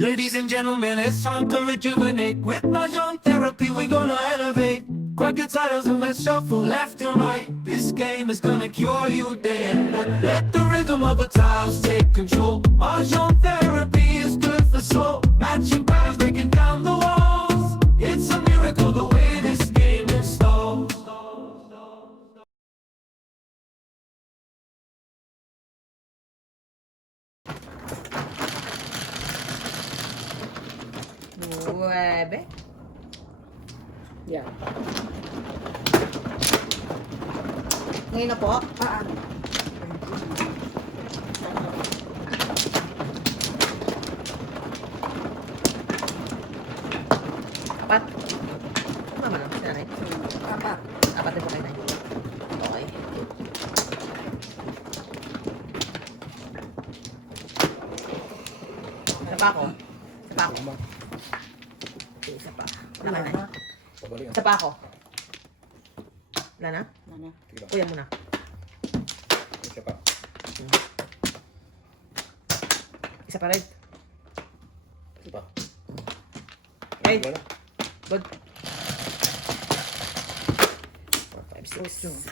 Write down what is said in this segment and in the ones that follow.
Ladies and gentlemen, it's time to rejuvenate. With Mahjong therapy, we're gonna elevate. Grab your titles and let's shuffle left and right. This game is gonna cure you day and night. Let the rhythm of the tiles take control. Mahjong therapy is good for soul. Matching patterns, breaking down the walls. It's a miracle the way this game installs. Nueve. Yeah. Ngayon na po. Apat. Mama lang, si nanay. Apat. Apat din po kayo, nay. Okay. Isa pa ako. Isa pa ako. Isa pa. Wala ka, nay. Isa pa ako. Wala na? Ano? Kuya muna. Isa pa. Isa pa rin. Isa pa. Okay. Wala. Good. 4, 5, 6.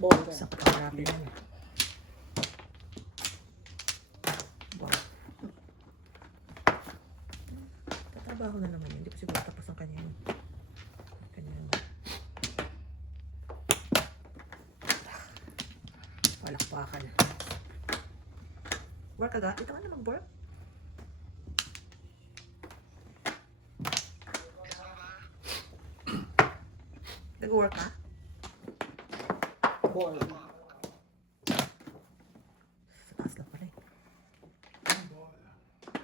Ball. Isa pa natin yan. Wow. Tatrabaho na naman yun. Hindi ko siguro tapos ang kanya yun. Kanya. Palakpakan. Work agad? Ito ka na mag-work? Nag-work ka? Ball. Sa taas lang pala eh.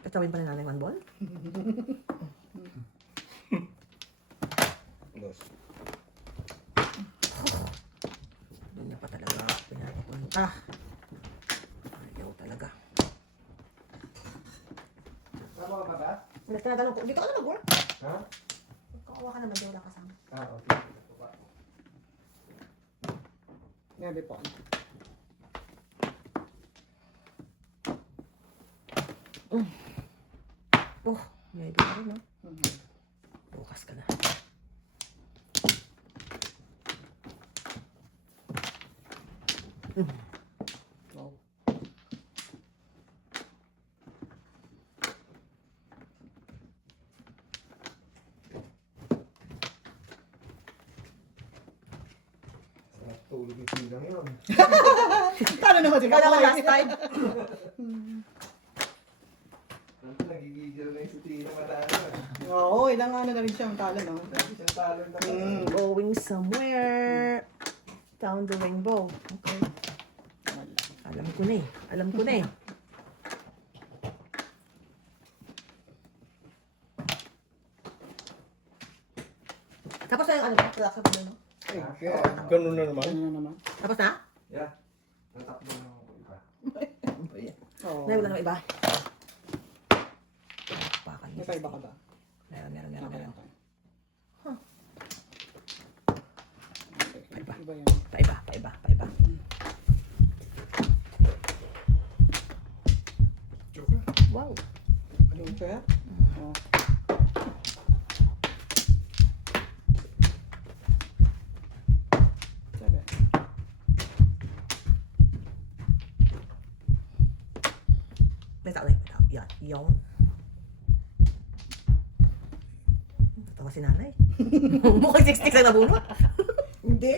Tatawin pa na namin one ball? Dos. Doon na pa talaga pinapapunta. Ayaw talaga. Tama ka ba ba? Nagtatanong ko, dito ka na mag-work? Ha? Kakuha ka naman, di wala kasama. Ah, okay. Ngayon po. Oh, maybe ka rin, no? Bukas ka na. Wow. Sarap tulog yung silang yun. Paano naman si Ikaw naman Kapoy? last time. Nandun, nagigigil na yung sutina matalo. Oo, ilang ano na rin siya ang talo, no? Dati siyang talon na Going somewhere. Down the rainbow. Okay. Alam ko na eh. Alam ko na eh. Tapos na yung ano ba? Production mo no? Ganun na naman. Ano na naman? Tapos na? Yeah. Natakbo na ako iba. Oo. Nay, wala na iba. Pakan May pa iba ka ba? Meron. Okay, okay. Huh. Okay. Iba. Iba yan. Paiba. Joke. Wow. Ano yung kaya? Oo. Sabi. May tao. Yan. Yung. Tatawa si nanay. Mukhang 60 na nabunot. Hindi.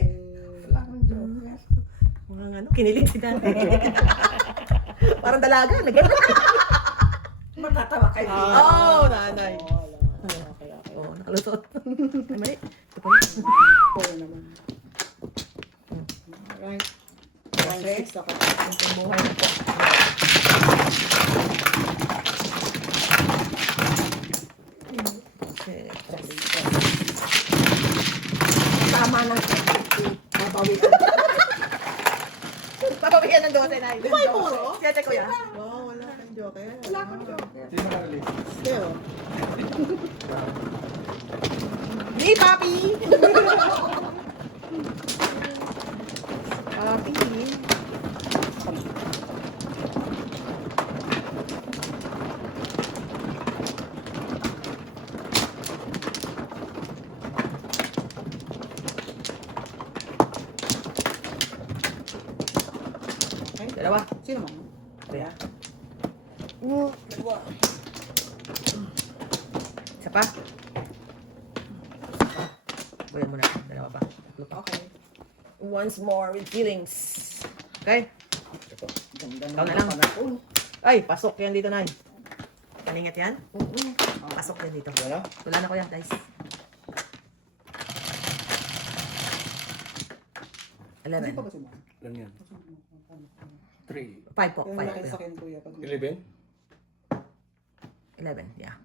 Wala kang joke. Mukhang ano, kinilig si nanay. Parang dalaga. Matatawa kayo. Oh, nanay. Okay. Oh, nakalusot. Ay, mali. Ito pala. Oo naman. Alright. Okay. 6 ako. Ang buhay na po. Okay. Tama na. Babawian. Papabihan ng 12 na ito. May puro? Siyete ko yan. Wow, wala kang joke. Wala kang joke. Sino nakarelease? Pero, Hey, papi! papi. Dalawa. Sino man? Kuya. Dalawa. Isa pa. Buyan mo na. Dalawa pa. Tatlo pa. Okay. Once more with feelings. Okay? Ganda Ikaw na lang. panahon. Ay, pasok yan dito, Nay. Kaningat yan? Oo. Pasok yan dito. Wala? Wala na ko yan, guys. 11. Hindi pa ba si Ma'am? Ilan yan? 3. 5 po. Yung 5. laki sa akin, kuya. Pag 11? 11, yeah.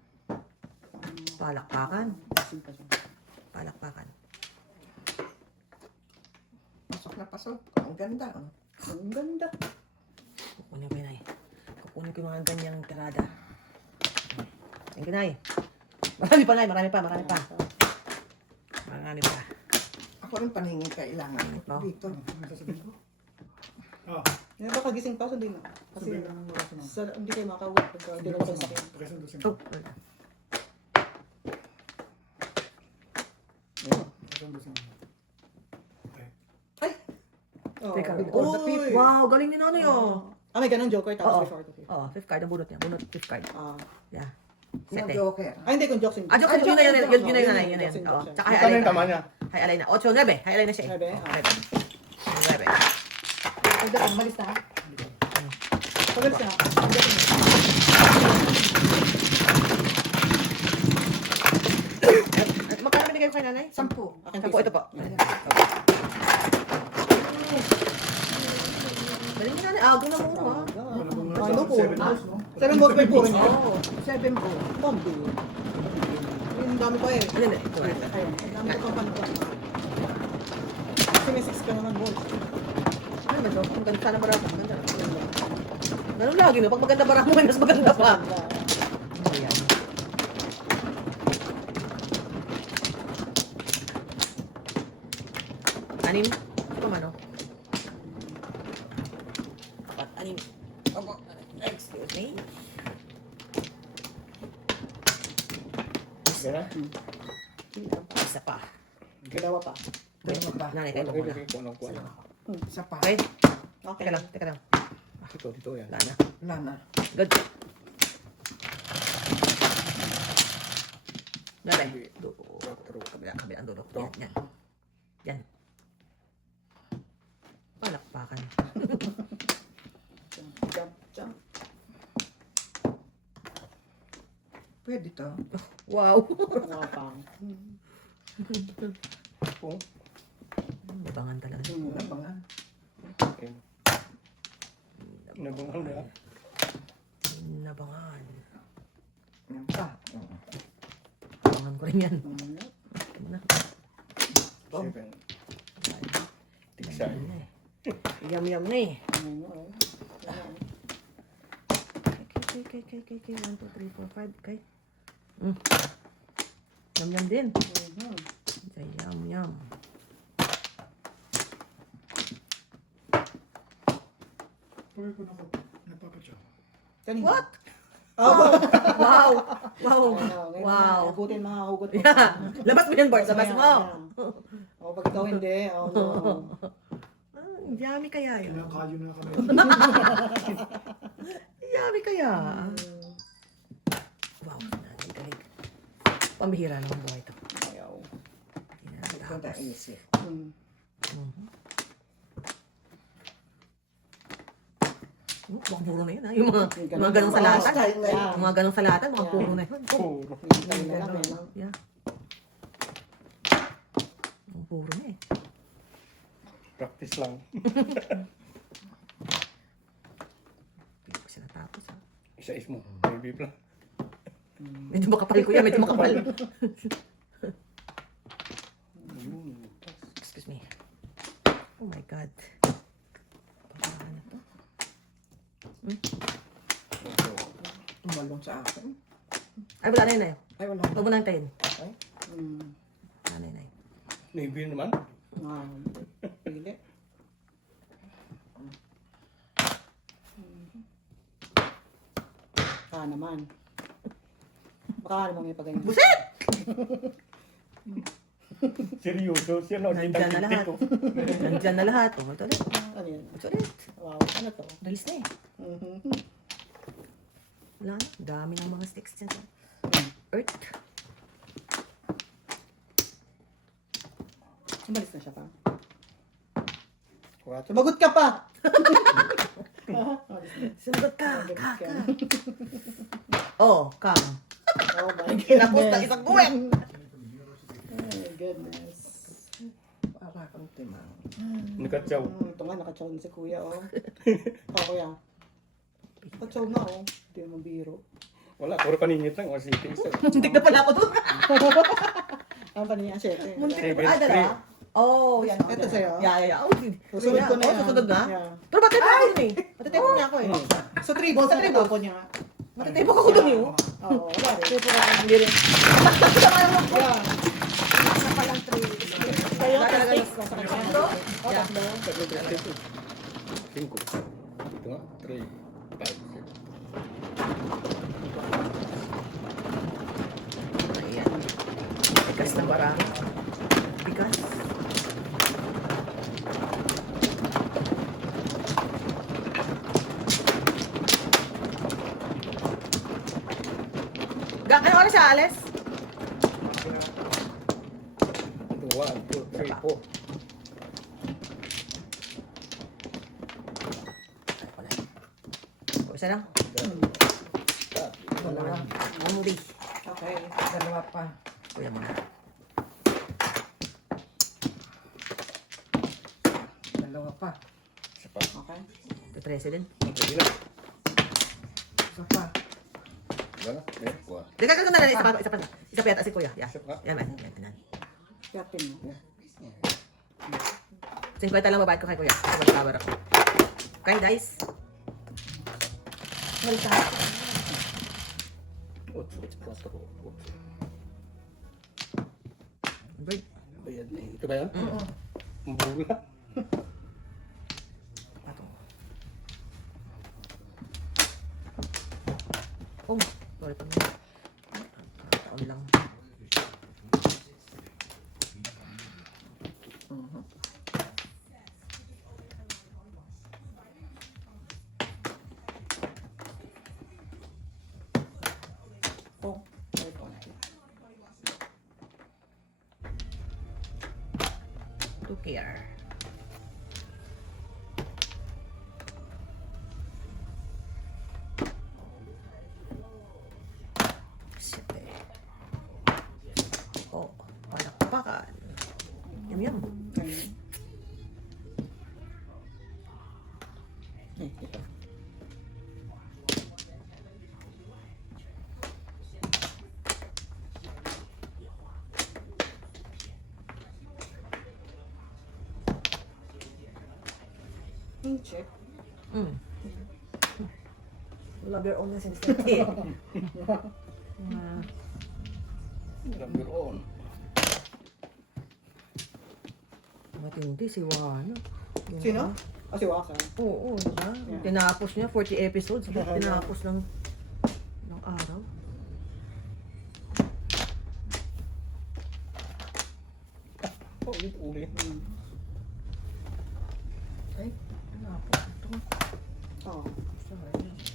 Palakpakan. Gising pa siya. Palakpakan. Pasok na pasok. Ang ganda. Oh. Ang ganda. Kukunin ko yun, Nay. Kukunin ko yung mga ganyang tirada. Thank you, Nay. Marami pa, Nay. Marami pa. Marami pa. Marami pa. Ako rin paningin kailangan. No? Dito. Ah, Yung baka gising pa, sundin na. Kasi sabihin lang ng oras na. hindi kayo makawag pagka hindi na sa sakit. Present doon Oh, siya. wala. Present doon siya. Okay. Oh. Teka. Uy! Oh, the fifth. Wow, galing ni Nanay, oh. Ah, may ganun joker Oo. tapos before to fifth. Oh, fifth card ang bunot niya. Bunot, fifth card. Ah. Yeah. Yung Sete. joker. Ah, hindi kung jokes. Ah, jokes, yun na yun. Yun na yun. Yun na yun. Oo. Tsaka hi, alay na. niya? Hi, alay na. 8, 9. Hi, alay na siya. 9, ah. 9. Ang daan, malis na ha? Pagalis na. Magkano binigay ko kay Nanay? 10. Akin Sampo, ito po. Galing ni Nanay. Ah, guna mo mo, ah. Ano po? 7 balls, no? 7 balls by 4 niya? Oo. 7 balls. Bombi. Yung dami pa eh. Ano na? Ito. Ayun, ang dami ko pang panagpapal. Kasi may 6 ka naman balls. Ano ba ito? Ang ganda sana barako. Maganda. Ganun lagi, no? Pag maganda barako, may mas maganda pa. Ayan. Anim? Ito man, no? Apat, anim. Opo. Excuse me. Gana? Isa pa. Dalawa pa. Dalawa pa. Nanay, kayo Okay, muna. okay. Kuha ng kuha na. Isa pa. Okay? Okay. Teka lang, teka lang. Ito, dito yan. Wala na. Wala na. Good. Nanay. Kabila, kabila ang dulo. Yan, yan. Yan. Palakpakan. Jump, jump. Pwede to. Wow. Mga pang. Nabangan talaga. Nabangan. Okay. Nabangal na. Nabangan. Yan pa. Nabangan ko rin yan. Ano na? 7. Tigsay. Yum na eh. Okay. 1, 2, 3, 4, 5. Okay. Yum din. Say yum. Pagay ko nagpapatsa. Kanina. What? Oh, Wow. Wow. Butin mga hugot mo. Yeah. Labas mo yan, Bart. Labas mo. O, pag ikaw hindi. Oh, no. Yummy kaya yun. Kinakayo na kami. Yummy kaya. Wow. Galing. Pambihira naman buhay ito. Ayaw. Tinatapos. Punta isip. Mukhang puro na yun, ha? Yung mga ganong salatan. Yung mga ganong salatan, mukhang puro na yun. Puro. Tayo na lang, eh, no? Yeah. Mukhang puro na eh. Practice lang. Hindi ko sila tapos, ha? Isa-is mo. Maybe lang. Medyo makapal ko yan, medyo makapal. Excuse me. Oh my God. Pagkakaan na to. Umalong sa akin. Ay, wala na yun, eh. Ay, wala. Huwag mo nang tayin. Ay. Wala na yun, eh. Maybe naman. Pili. Naman. Baka naman may paganyan. Buset! Seryoso siya, no? Nandyan na lahat. Nandyan na lahat. Oh, ito ulit. Ano yan? Ito ulit. Wow, ano to? Release na eh. Mhm. Wala na. Dami ng mga sticks dyan. Earth. Umalis na siya pa. Sumagot ka pa! Sumagot ka. Sumagot Ka. ka. Oh, come. Oh my Kinapos na goodness. isang buwet. Oh my goodness. Para kang timang. Nakatsaw. Ito nga, nakachow na si kuya, oh. Oh, kuya. Nakachow na, oh. Hindi naman biro. Wala, puro paningit lang. O, sige. Muntik na pala ako doon. Ano pa niya? Siyete. Muntik Seven, na. Ah, dalawa? three. Oh, yan. Ito sa'yo? Yeah. Oh, Susunod ko na oh, yan. susunod na? Yeah. Pero matay pa ako dun eh. Matay pa niya ako eh. So, tribos Sa sa tribos? tribos niya. Matay pa ako dun eh. oh. Oo, wala rin. Hindi rin. Sama naman ko. Yeah. Sa'yo, Wala talaga six. yung- Nasa kanya. Tatlo? Oh, tatlo. 5. Ito nga, 3, 5, 6. Ayan. Bigas na marami. Bigas. Ano oras siya, Ales? Ito, 1, 2, 3, 4. O, isa lang. Dalawa. Only. Okay. Dalawa pa. Kuya mo na. Dalawa pa. Isa pa. Okay. Ito 13 din. Sige lang. Isa pa. Wala, eh, kuha. Di ka na lang. Isa pa. Isa pa. Isa pa yata si Kuya. Yeah. Isa pa. Yan man. Yan. Captain mo. 50 lang babayad ko kay Kuya. Kasi mag-cover ako. Okay, guys. Malta. 8, 4, 8. Break. Bayad na eh. Ito ba yan? Oo. Mabula. Pato. Oh, sorry pa niya. Taon lang. Oh. To care. Siyete. Oh, palakpakan. Yum. Ito. Check. Love your own since the kid. Number on. Matindi si Wano. Sino? Oh, si Waka. Oo, diba? Yeah. Tinapos niya 40 episodes. Tinapos ng araw. Oh, ulit. Ay, tinapos. Ito. Oo.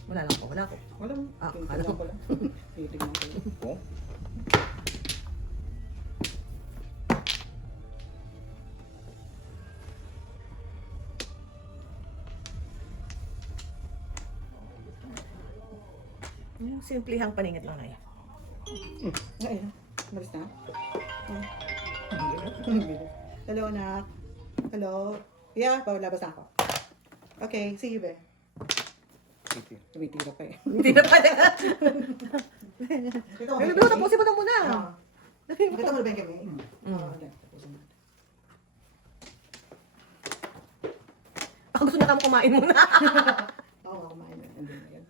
Wala lang po, wala ko. Wala mo. Ah, Tingnan kala ko. ko lang. Titignan ko lang. Oh. Yung simplihang paningit lang na yan. Ayun. Malis na? Hello, anak. Hello. Yeah, labas na ako. Okay, see you, be. Sige. Tumitira pa eh. Hindi na pala. Ito, Pero biho, tapusin mo na muna. Nakita mo na ba yung kami? Okay. Ako gusto niya kamo kumain muna. Oo, kumain na. Andun na yan.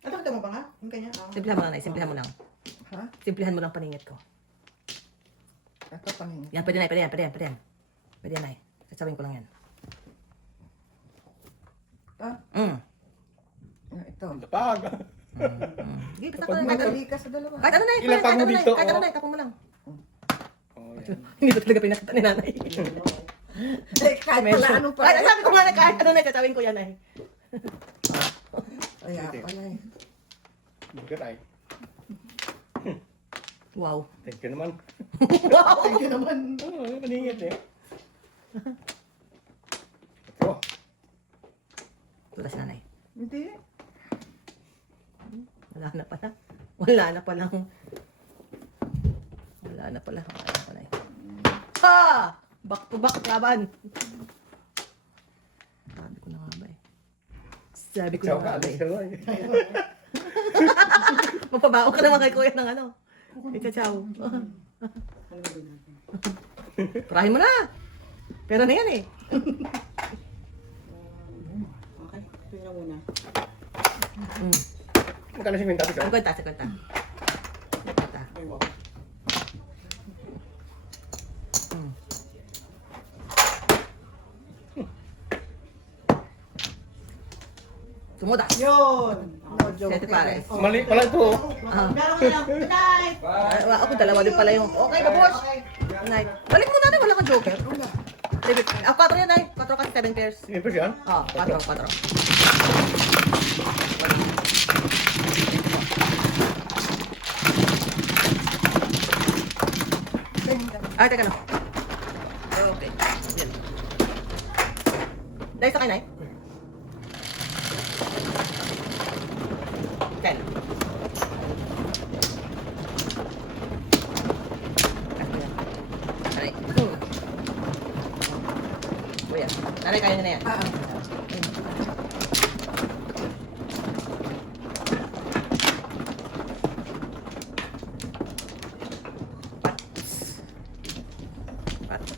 Nakita mo ba nga? Yung kanya? Simplihan mo lang, Nay. Simplihan mo lang. Ha? Simplihan mo lang paningit ko. Ito paningin. Yan, pwede na, pwede yan, pwede yan, pwede yan. Pwede yan, Nay. Sasawin ko lang yan. Ah? Ito. Lapag. Sige, basta Kapag ko na. Madali ka sa dalawa. Kahit ano na eh. Ilang Kahit tapo ano na eh. dito, Kahit ano oh. na eh. Tapon mo lang. Oh, yan. Hindi ko talaga pinakita ni nanay. Kahit pala ano pa. Kahit sabi ko nga na kahit ano na eh. Tatawin ko yan eh. Kaya pala eh. Burger ay. Wow. Thank you naman. Wow! Thank you naman. Oo, maningit eh. Ito. Tulas nanay. Hindi. Wala na pala. Wala na palang. Wala na pala. Wala na pala eh. Ha! Back to back laban. Sabi ko na nga ba eh. Sabi ko na Ikaw nga ka, ba alis eh. ka naman. Mapabaon ka naman kay kuya ng ano. Ikaw. Perahin mo na. Pero na yan eh. Okay. Tingnan muna. Magkano si Minta? Ang kwenta, sa kwenta. Kwenta. Ay, wow. Sumuda. Yun. No joke. Sete pares. Mali pala ito. Ah. Meron ka lang. Good night. Ako dalawa din pala yung... Okay, babush. Night. Balik mo na na, wala kang joker. David, 4 yan ay. 4 kasi 7 pairs. Sino pa yan? Oh, 4. Ay, teka lang. Okay. Yan. Dahil sa kanay? 10. Nanay. Kuya, nanay kaya niya na yan. Pats.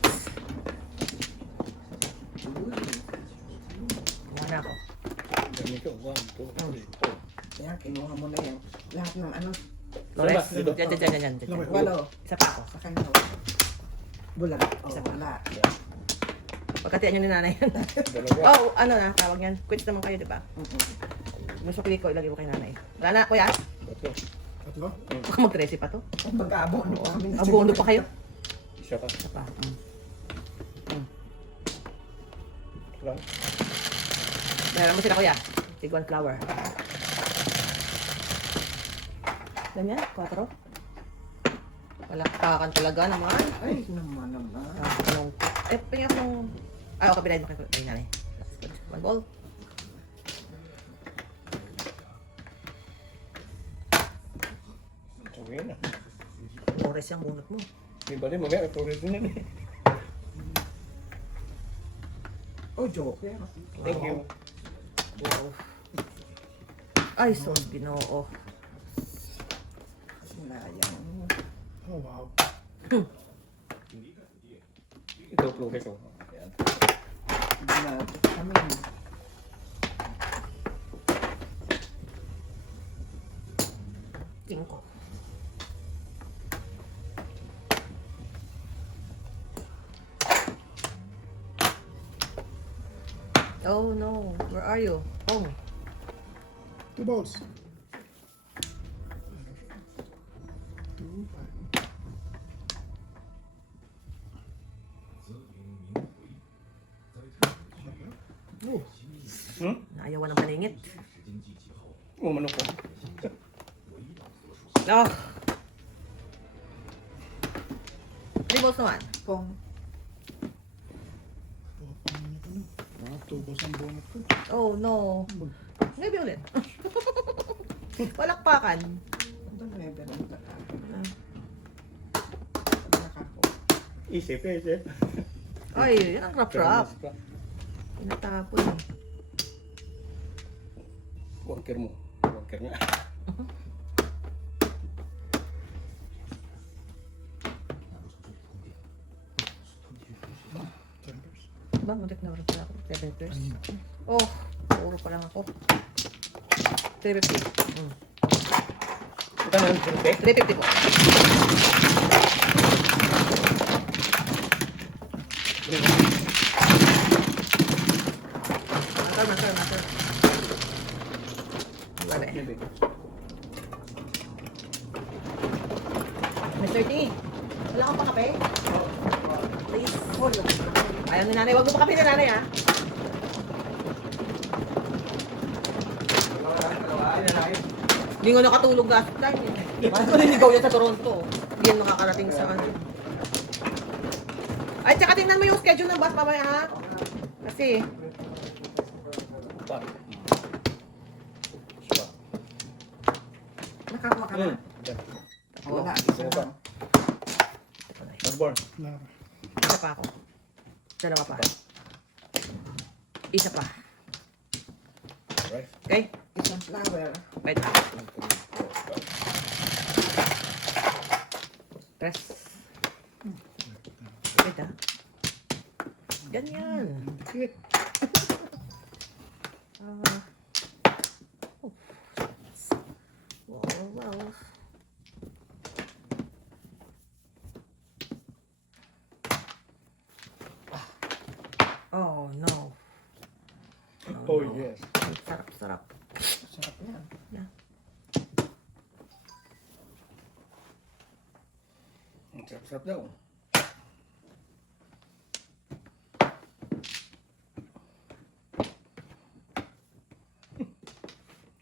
Kuha na ako. Ganito. 1, 2, 3, 4. Kaya kinuha mo na yan. Lahat ng ano. Flores. Dito. Yan. Walo. Isa pa ako. Sa kanya. Bulag. Isa Oh, pa. wala. Pagkatian nyo ni nanay yan. Dalawa. Oh, ano na, tawag yan. Quits naman kayo, di ba? Mas mapili ko, ilagay ko kay nanay. Wala na, kuya. Ito. Tatlo? Baka mag-13 pa to. Pagka-abono ko. Abono pa kayo. Isa pa. Isa pa. Lang. Meron mo sila, kuya. Tiguan flower. Ganyan, 4. Palakpakan talaga naman. Ay, naman. Anong... pingin ako nung... Ay, okay, pinahin mo kay nanay. One ball. Okay na. Ores yung bunot mo. May bali, mamaya. Progress din yan eh. Oh, joke. Thank you. Wow. Ay, so ginoo. Wala yan. Oh, wow. Ito, progress ko. Ayan. Bulag. Kami. Tingko. Oh no, where are you? Oh, 2 balls. 2, 5. Oh, Hmm? naayawan ng paningit. Umano ko. Oh. 3 balls naman. Pong. 2 balls ang bonus ko. Oh no. Maybe ulit. Palakpakan. Ito na yung ganun ka. Isip, isip. Ay, yan ang rap-rap. Tinatapon eh. Walker mo. Walker niya. Ba, muntik na oras pala ako. 7 pairs. Oh, puro pa lang ako. 350. Ito na, okay? 350 po. Master. Big. Mr. T, wala kang pakape? Please. Ayaw ni nanay. Huwag mo pakape ni nanay, ha? Hindi nga nakatulog last time. Parang maninigaw yan sa Toronto. Hindi yan makakarating sa ano. Ay, tsaka tingnan mo yung schedule ng bus mamaya, ha? Kasi, Par. nakakuha ka na. Wala. Isa. Osborne. Lara. Isa pa ako. Dalawa pa. Isa pa. Right. Okay? Isang flower. Wait lang. Press. Wait ah. Ganyan. Dikit. Ah. Oh. Wow, wow. Oh, no. Oh, yes. Ang sarap-sarap. Sarap yan. Yeah. Ang sarap-sarap daw.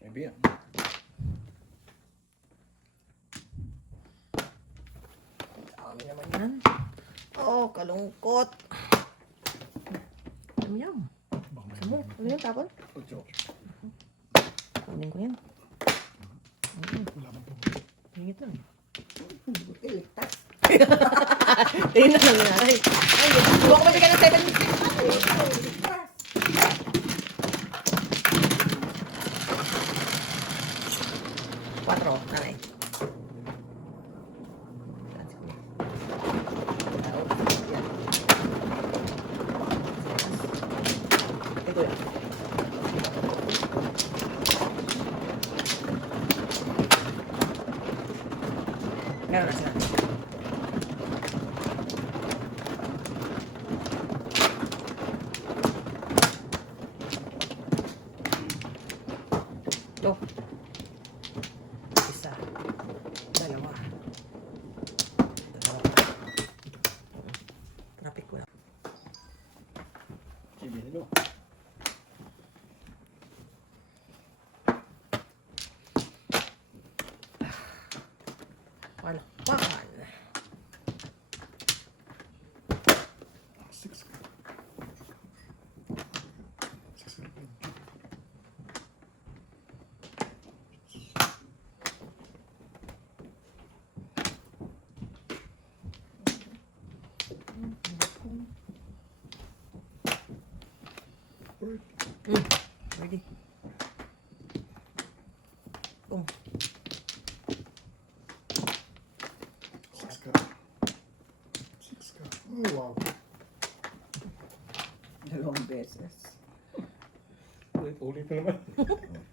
Maybe yan. Dami naman yan. Oh, kalungkot. Yum. Ano? Ano yun, tapon? Ocho. Kunin ko yan. Wala bang pabalik? Hingit lang. Iligtas. Tingnan na lang nanay. Ay, huwag ko mabigyan ng 7 minutes. Iligtas. 4, nanay. Ito yan. Meron na sila. Ito. Isa. Dalawa. Dalawa. Traffic ko lang. Sige, hello. Palakpakan. 6 ka. 6 ka. Ready? Boom. 6 ka. 6 ka. Oh, wow. Dalawang beses. Ulit na naman.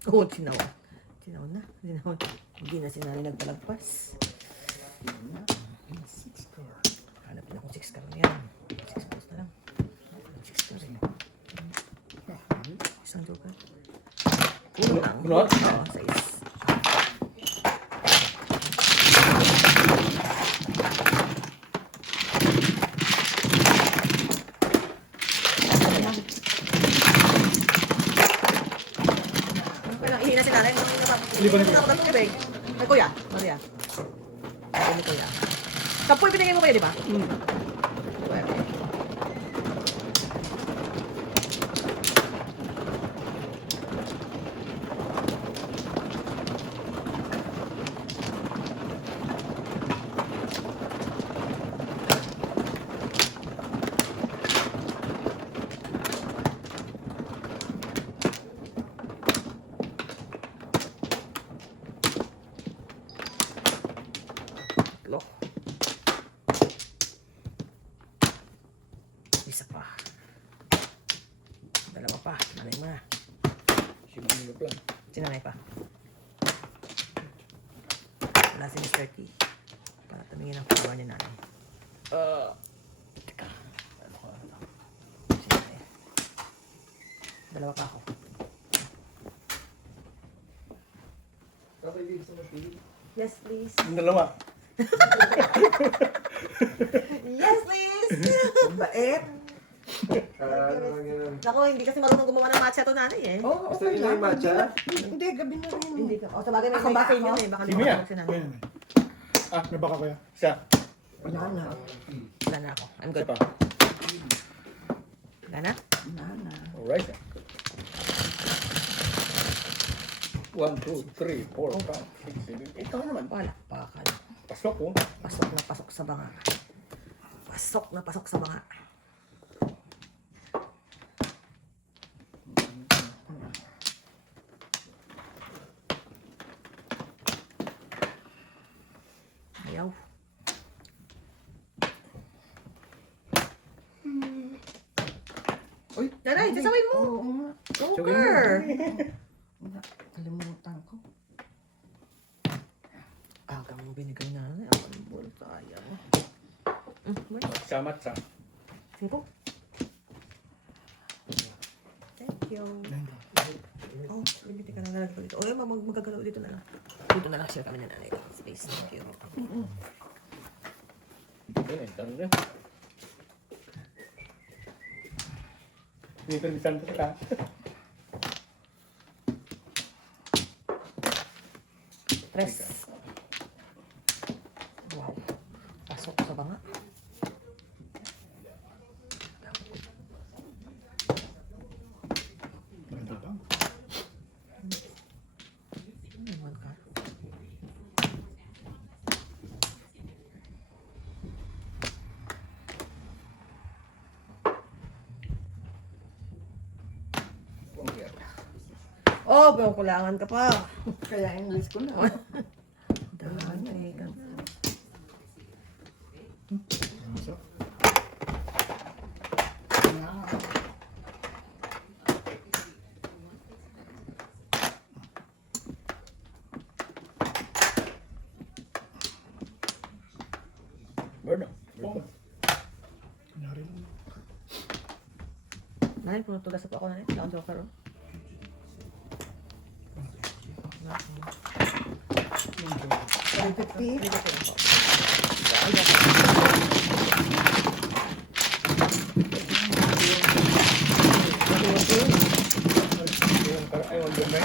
Oh, sinawa. Sinawa na. Sinawa. Hindi na sinali nagpalagpas. 6 ka. Hanap na akong 6 car na yan. 6 post na lang. 6 car eh. Isang joker. Uno lang. Uno? Oo, 6. Walang ihina si nanay. Liban ko ng tubig. Ay, kuya. Maria. Ay, ni kuya. Kapoy binigay mo kayo, di ba? Kuya. Lo. Isa pa. Dalawa pa. Nanay mo na. Sige, plan. Sinanay pa. Wala si Mr. T. Para tumingin ang power ni nanay. Teka. Ano ko? Sinanay. Dalawa pa ako. Yes, please. Yung dalawa. Yes, please! Bait. Ano lang yun? Ako, hindi kasi marunong gumawa ng matcha to nanay eh. Oo, Gusto okay niyo lang. yung matcha? Hindi, gabi na rin. Hindi ka. O, sa bagay may Ako ba? caffeine yun eh. Baka Si Mia. lumabas si nanay. Kuya naman. May baka kuya. Siya. Wala na. Wala na ako. I'm Isa good. pa. Wala na? Wala na. Alright. 1, 2, 3, 4, 5, 6, 7, 8. Ikaw naman. Wala. Bakal. Pasok oh. Pasok na pasok sa banga. Pasok na pasok sa banga. Ayaw. Uy, Nanay, sasawin mo. Oo nga. Joker. Kalimutan ko. Aga mo binigay na nanay. Ako ng buwan. Sayang. Matcha, matcha. Sige po. Thank you. Oh, bibiti ka na lang dito. O, magagalaw dito na lang. Dito na lang share kami na nanay. Space. Thank you. Ayun eh, tanong rin. Pinipinisan ko ka. Tres. Wow. Pasok sa banga. Maganda ba? Naman ka. Oh, kulangan ka pa. Kaya English ko na. Dahil ka. Masarap. Bird Oo. Kunyari lang. Nanay, puno tugas po ako nanay. Wala akong joker. Oh. Ay, pipi. Ay, wonder na.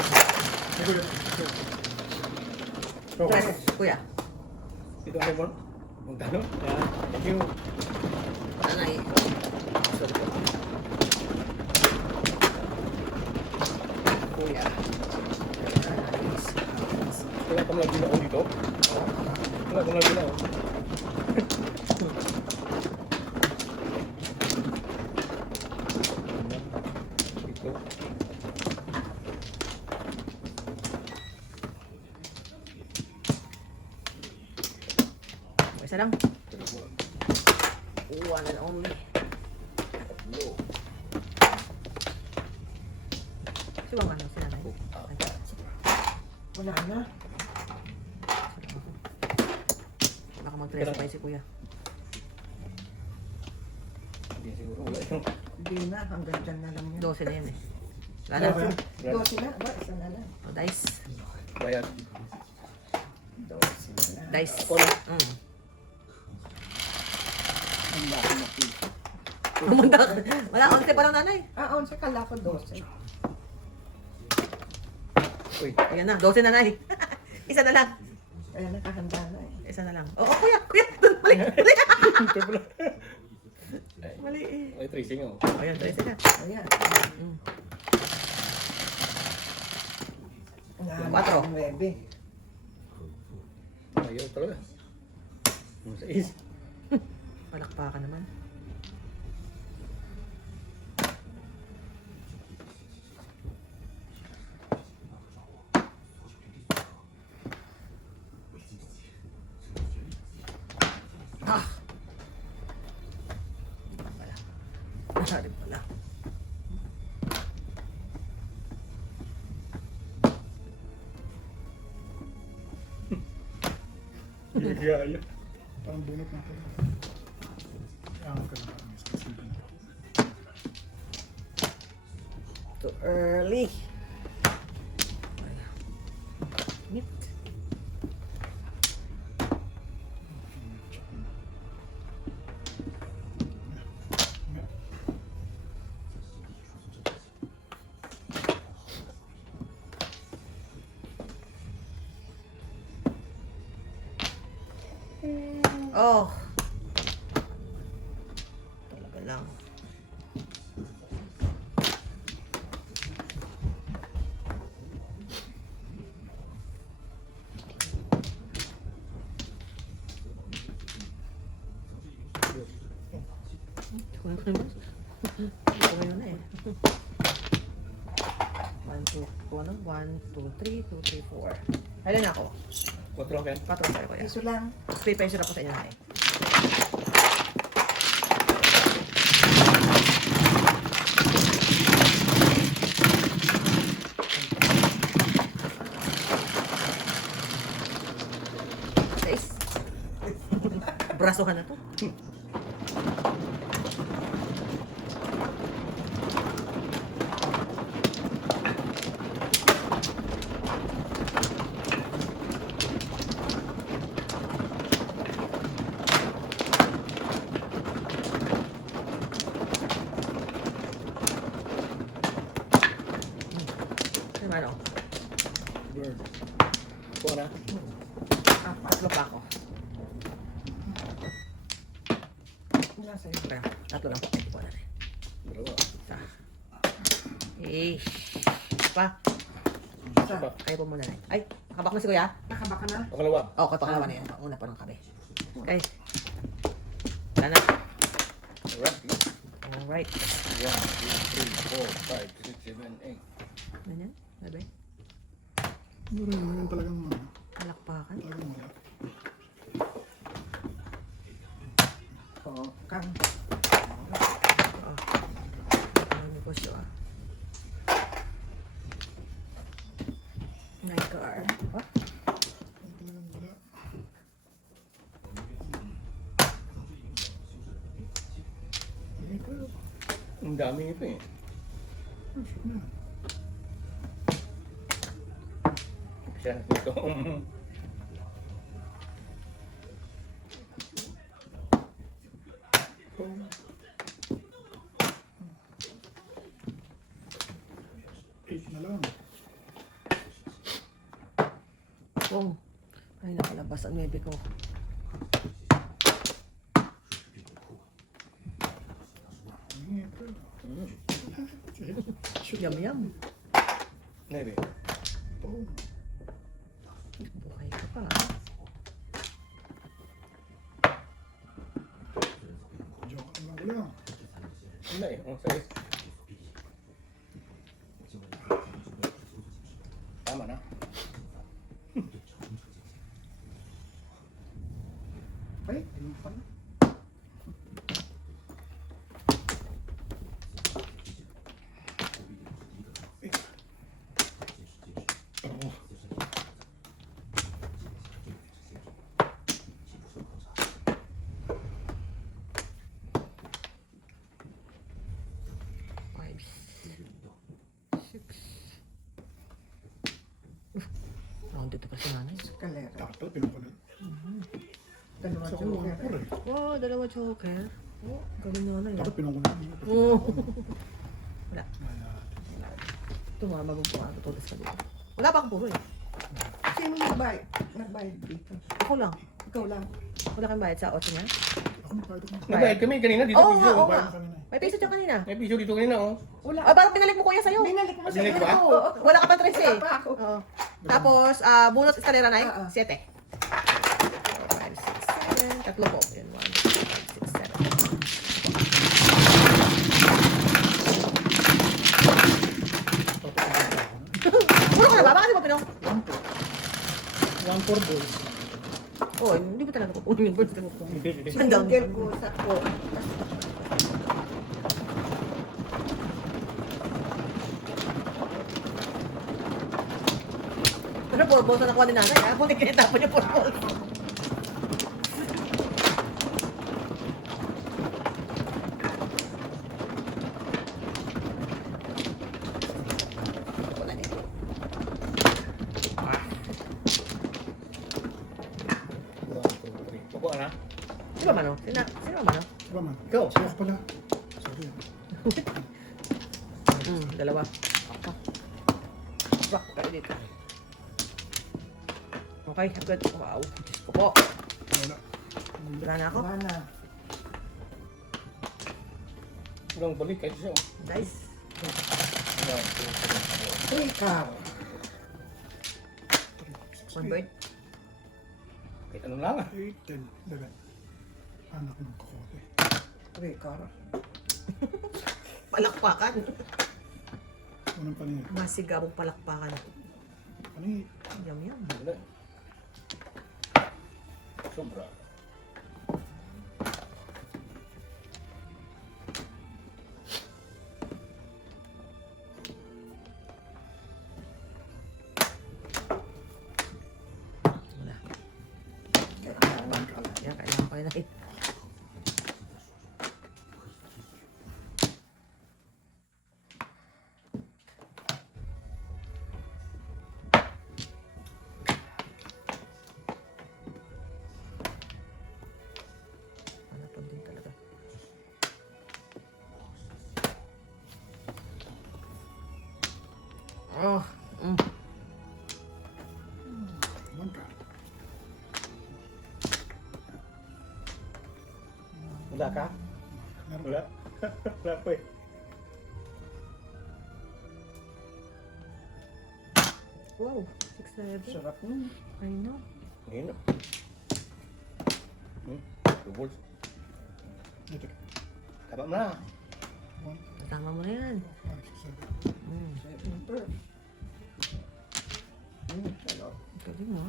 Tres, kuya. Ito ang lemon. Magkano? Thank you. Nanay. Kuya. Wala kang lagi na ako dito. Wala kang lagi na ako. Ito. Isa lang. One and only. Siwang ano si nanay? Wala na. Baka mag-recipy si kuya. Hindi siguro. Wala ito. Hindi na. Hanggang dyan na lang yan. 12 na yan eh. Wala na. Dosi na. Ba, isa na lang. O, dice. Bayad. Dosi na lang. Dice. Ako na. Ang dami na pipi. Pumunta ka. Wala, 11 pa lang nanay. Ah, 11 kala ko 12. Uy. Ayan na, 12 na nanay. Isa na lang. Kaya nakahanda na eh. Isa na lang. Oo, kuya, kuya. Mali, mali. Ito pala. Mali eh. May tracing ako. Ayan, 13 na. Ayan. Mm. Ang 9. Ayaw talaga. Sa is. Palakpakan naman. Ah! Wala. Masalim pala. Gigaya. Parang bunot na ito. Ang ka na parang isa kasi bunot. Too early. Meat. Oh. Talaga lang. Kunin ko naman. Kunin ko na eh. 1, 2, 3, 4. Ilan na ako? 4 Ken. 4 tayo kuya. Piso lang. Prepare ako sa inyo na eh. Guys. Brasohan na to. Ano? Bird. Ito na. Tatlo pa ako. Nasa iyo. Kaya, tatlo lang po. Ito na rin. Dalawa. Isa. Eh. Pa. Isa pa. Kayo po muna rin. Ay, nakabak na si kuya? Nakabaka na. Pangalawa. Oo, kapakalawa na yan. Una pa ng kabe. Okay. Wala na. Alright. Alright. 1, 2, 3, 4, 5, 6, 7, 8. Ganyan? Sabi? Meron naman talagang mga. Palakpakan. Talagang wala. Oo. Kang. Oo. Ano negosyo ah. My car. Oh? Talagang wala. Ang daming ito eh. Siya ito. Eight na lang. Kung. Ay, nakalabas ang nebe ko. Yum yum. Maybe. Buhay ka pa. Joke lang wala. Hindi eh. Ang size. Tama na. Ay, ayun pa na. Five, six. Rounded to pa si nanay. Kalera. Dapat pala pinukulan. Dalawang Sa joker. kulong eh. Wow, dalawa joker. Oh, galing nanay. Dapat pinukulan. Oh. Wala. Ito mga mabubuha. Tutulis ka dito. Wala pa akong puro eh. Sino nagbayad? Nagbayad dito. Ako lang. Ikaw lang. Wala kang bayad sa 8 niya? Ako magbayad ako. Nagbayad kami kanina dito. Oo piso. nga, oo nga. Bayad kami na eh. May piso siya kanina. May piso dito kanina oh. Wala. Ah, parang pinalik mo kuya sa'yo. Binalik mo sa Binalik ba? iyo. Wala ka pa 13 eh. Wala pa ako. Oo. Tapos, bonus escalera na Oo. 7. 5, 6, 7. Tatlo po. Yan, 1, 2, 5, 6, 7. Puro ka na ba? Bakit di mo pinong? 1-4 balls. Oh, hindi mo talaga kukunin yung birds mo. Hindi, hindi. Ang down. Single ko sa ko. Ano, 4 balls na nakuha ni nanay ha? Buti kinitapon yung 4 balls. Wala dito. Pagkuha na. Sino ba mano? Sino ba mano? Diba man? Ikaw. Sa'yo ka pala. Sorry. Dalawa. Pak, tayo dito. Okay, agad. Wow. Diyos ko po. Wala. Wala na ako. Wala na. Hanggang balik kayo siya. Dice. 3 car. One bird. Kahit ano lang ah. 8, 10, 11. Anak ng kakote. 3 car. Palakpakan. Unang paningin. Masigabong palakpakan. Paningin. Yum yum. Wala. Sobra. Wala. Kaya kailangan ko yun eh. Hanapon din talaga. Oh, One car. Wala ka? Meron. Wala. Wala po eh. wow, 6-7. Sarap nun. I know. Ngayon na. Doubles. Ito. Tama mo na. 1, Tama mo na yan. 5, 6, 7. Super. Hello. Galing mo.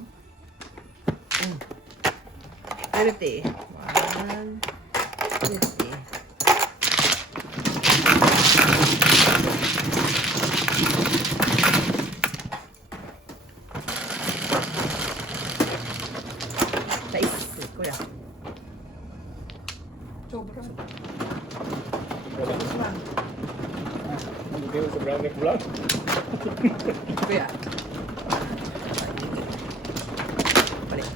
50. 1, 50. Nice. Kuya. Sobra. Wala. Isma. Hindi mo sobrang net lang. Kuya. Balik.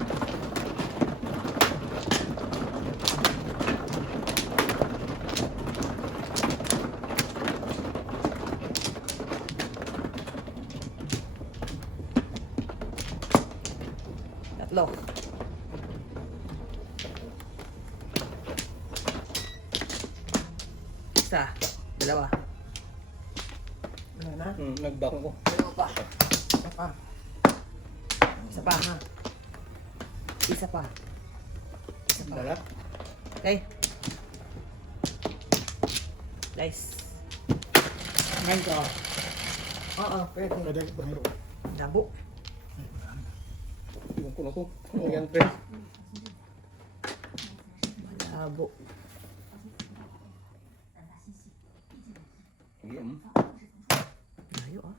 Tatlo. Isa. Dalawa. Wala na. Nagbako ko. Dalawa pa. Isa pa. Isa pa. Isa pa. Isa pa. Wala. Okay. Nice. 9 car. Oo, pwede. Pwede paniro. Labo. Yung kuno ko. Ayan, friend. Labo. Ayan. Layo ah.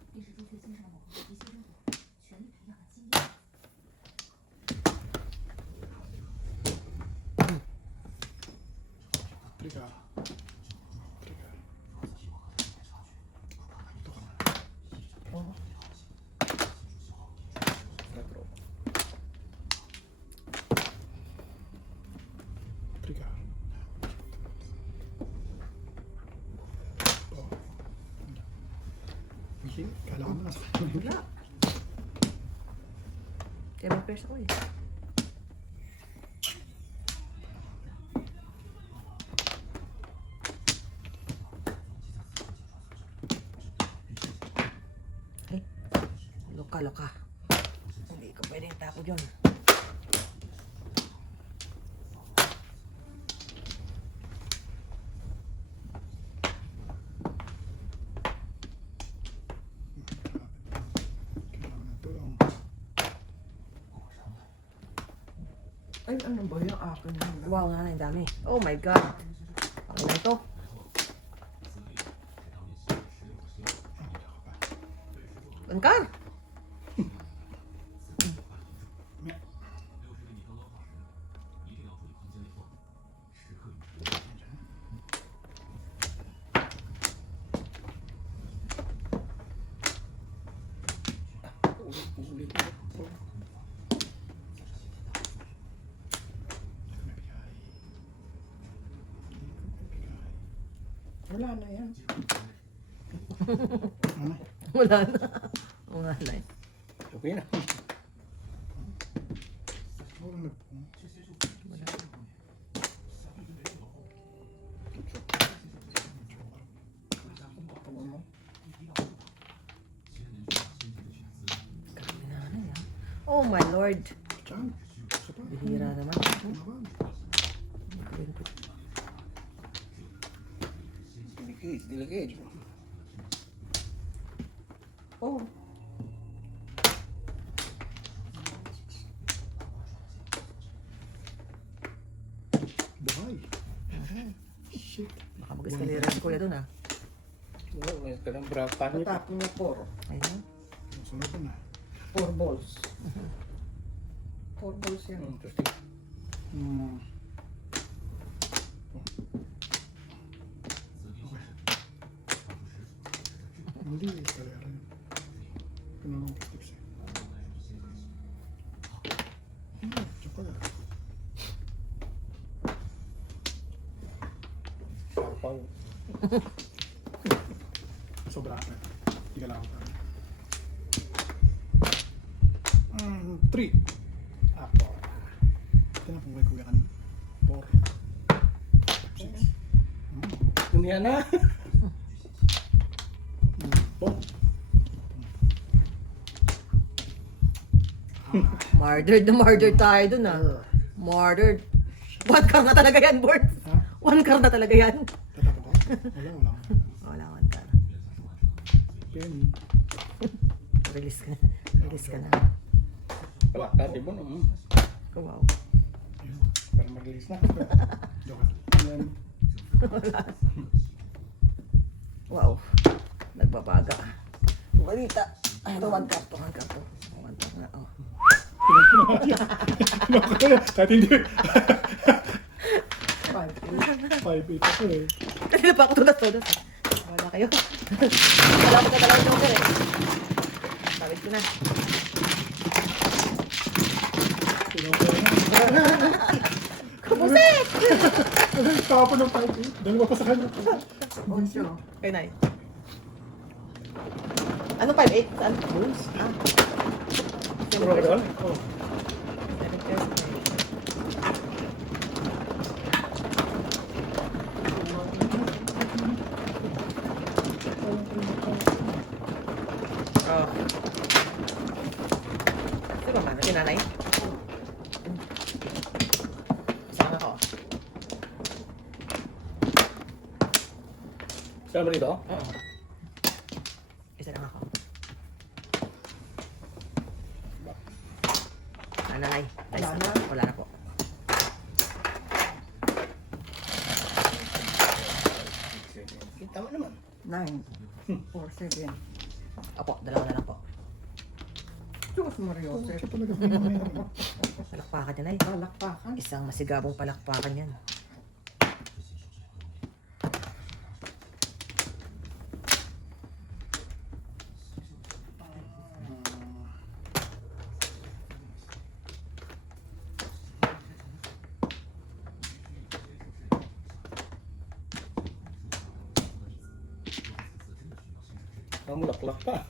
Trika. Trika. Ito ka na. Oo. Quatro. Trika. Oh. Hindi. Kala ko na nasa kanya. Wala. Kaya may pairs ako eh. Ay. Loka. Hindi ko pwedeng tapo yun. Kailangan na tulong. Ay, ano ba yung akin na? Wow, nga na yung dami. Oh my God. Okay na ito. Angkar! Ulit. Wala na yan. Ano? Wala na. Oo nga na eh. Okay na. Wala nagpong. my lord. Diyan. Isa pa. Bihira naman. Naman. Delicate. Oh. Buhay. Shit. Baka mag-escalera si kuya dun ah. Wala, may kanang brapa niya. Tapon niya 4. Ayun. Sunod pa na. 4 balls. 4 balls yan. Interesting. Hmm. Hindi, kaya rin. Ano ang tips eh. Tsaka na. Sapaw. Sobra ka. Hindi ka lang ako. 3. Ako. Ito na kung may kuya ka. 4. 6. Unya na. Murdered na murdered tayo dun ah. Murdered. One car na talaga yan, Bort. Ha? One car na talaga yan. Tatapos ako? Wala. Wala, one car. Penny. Release ka na. Release ka na. Wala ka, di mo naman. Wow. Para mag-release na. Joke. Yan. Wow. Nagbabaga. Balita. Ay, ito, one car to. One car to. One car na, oh. Kahit hindi. 5. 5-8 ako eh. Kanina pa ako tunas-tunas. Wala kayo. Wala ko na dalawang joker eh. Sabit ko na. Kapusit! Tapon ng 5-8. Dalawa pa sa kanya. Kay Nay. Anong 5-8? Saan? Bulls? Ah. Puro ka doon? Oh. 7 pesos. Oh. Di ba man? Si nanay? Sama ko. Saan ba dito? Oo. Isa lang ako. Nanay. Wala na? Wala na po. Kita mo naman. 9. 4, 7. Opo, dalawa na lang po. Diyos Mario. Siya talaga pinamaya. Palakpakan yan ay. Palakpakan. Isang masigabong palakpakan yan. Mamulaklak pa.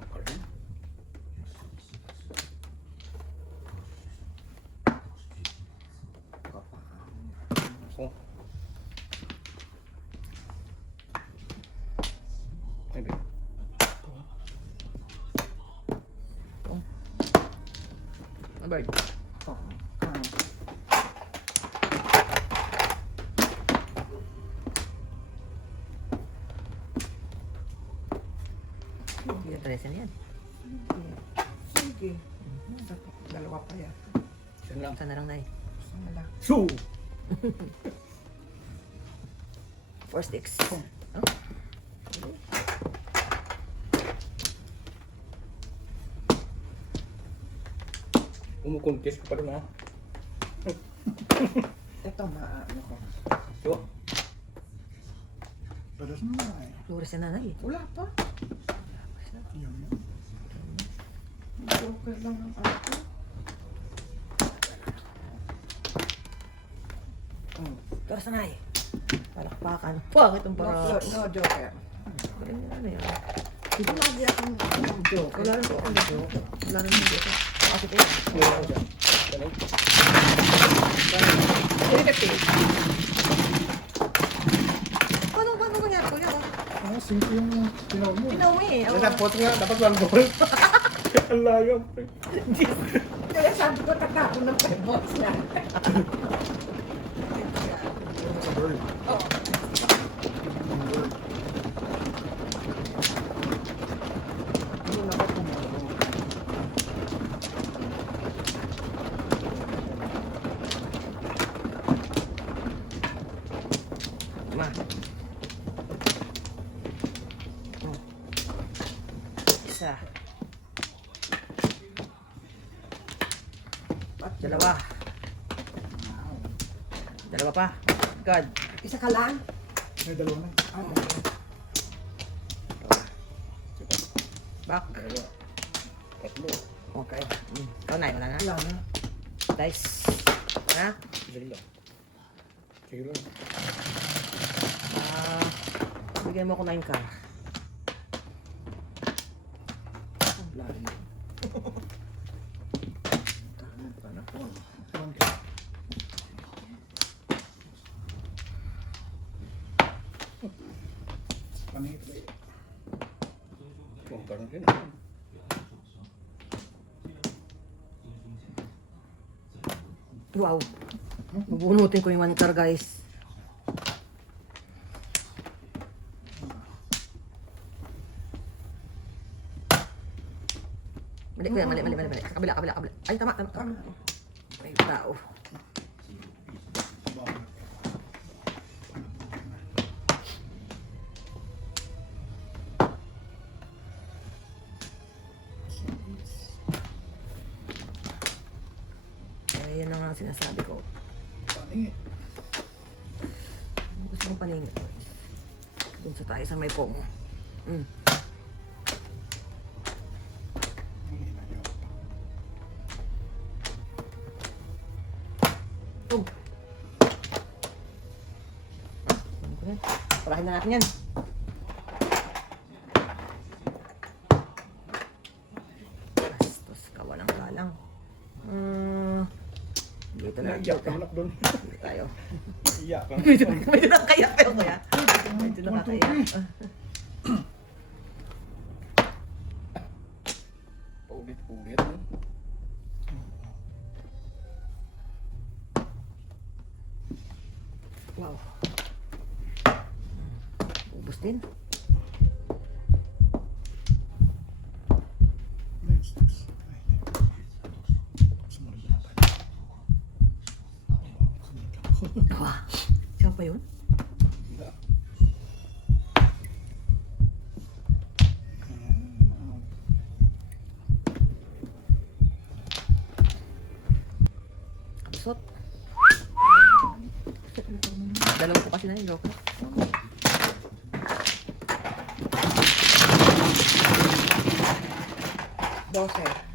Okay. So. Maybe. Bird. Hindi na talaga yan. Sige. Dalawa pa yan. Yan lang. Sana lang na eh. Wala. So. 4 sticks. Oh. Kumukontes ka pa rin ha. Ito ano ko. So. Badas mo na eh. Flores na nanay eh. Wala pa. Yun. Joker lang ang ako. Pero sanay. Palakpakan. Bakit ang No, para? no Joker. Ano yan? Hindi lagi akong Joker. Wala rin po akong joke. Wala rin yung joke. Kasi po. Wala ko dyan. Ganun. 350. Ano nangyari ko yan? Ano, 5 yung tinaw mo. Pinawi eh. Ano na, pot nga, dapat 1 goal. Ang layo. Kaya sabi ko, tatapon ng 5 bucks na. Sa bird. Hindi na ako tumulong. Ma. Oh. Isa. Dalawa. Dalawa pa. God. Isa ka lang? May dalawa na. Back. Tatlo. Okay. Ikaw na, wala na. Wala na. Dice. Ha? Sige lang. Sige lang. Bigyan mo ako 9 ka. Panit. Oh, parang din. Wow. Bubunutin ko yung 1 car, guys. Mali, kuya, mali. Kabila. Ay, tama. Ay, tao. Eh, yan na nga ang sinasabi ko. Panit. Gusto kong paningin. Doon sa tayo sa may pong. Oh. Parahin na natin yan. Bastos ka, walang galang. Dito na. Naiyak ka anak doon. Dito tayo. Iyak ka. Medyo nakakaya pero kuya. Medyo nakakaya. Paulit-ulit. No? Wow. Ubus din. Next. Sumunod na tayo. Wow. Siya pa yun? Absot. Dalawa ko kasi na yung joker. Dose.